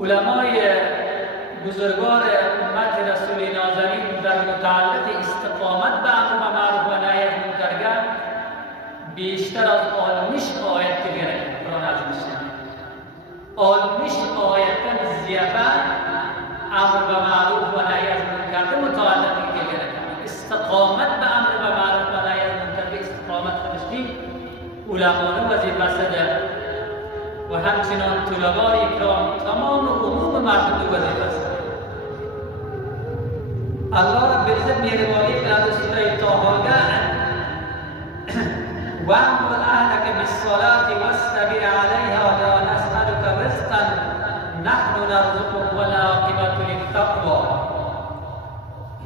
علمای بزرگوار امت رسول نازنین در متعلق استقامت به امر به معروف و نهی از منکر بیشتر از آلمش آیت دیگره قرآن عظیم آلمش آیت زیبا امر به معروف و نهی از منکر متعلق دیگره استقامت به امر به معروف و نهی از منکر استقامت خودشی علمان وظیفه سده و همچنان طلبای کرام تمام عموم مردم وظیفه است. الله رب العزت مهربانی در سوره طه وأمر أهلك بالصلاة واستبر عليها لا نسألك رزقا نحن نرزقك والعاقبة للتقوى.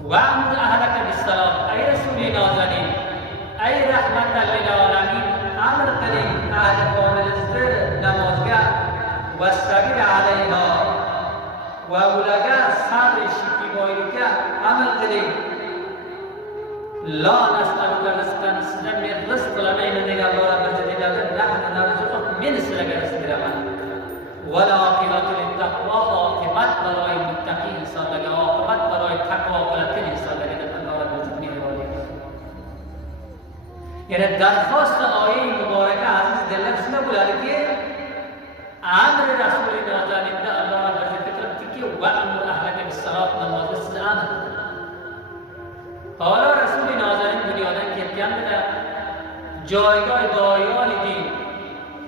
وأمر أهلك بالصلاة أي رسول نازنين أي رحمة للعالمين أمر كريم أهل قوم الزر نمازگاه واستبر عليها وأولئك صبر شکیبایی که أمر كريم لا نسألك رزقا سلم رزق لنا من الله رب العزت نحن نرزقك من سلك رزق لنا ولا عاقبة للتقوى عاقبت برای متقین صادق عاقبت برای تقوا بلندترین صادق الله رب العزت مهربانی یعنی درخواست آیه مبارکه عزیز دلش نبوده که امر رسول نازنین الله رب العزت طرف که و امر اهلک بالصلاة نماز استعانه حالا رسول نازنین دنیادن که در جایگاه دایان دین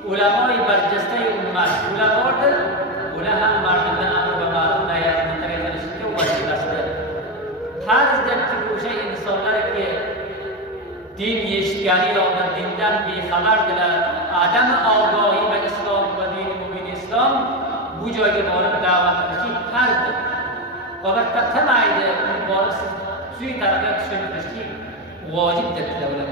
علمای برجسته امت علما در اونا هم مردم امر به معروف نهی از منکر که وظیفه است هر در گوشه انسان‌ها که دین یشتگری را در دیندن بیخبر دلند عدم آگاهی به اسلام و دین مبین اسلام بو جای مورد دعوت کنشی هر در و بر تمایید مبارس سوی طرفیت شنید بشکی واجب در دولت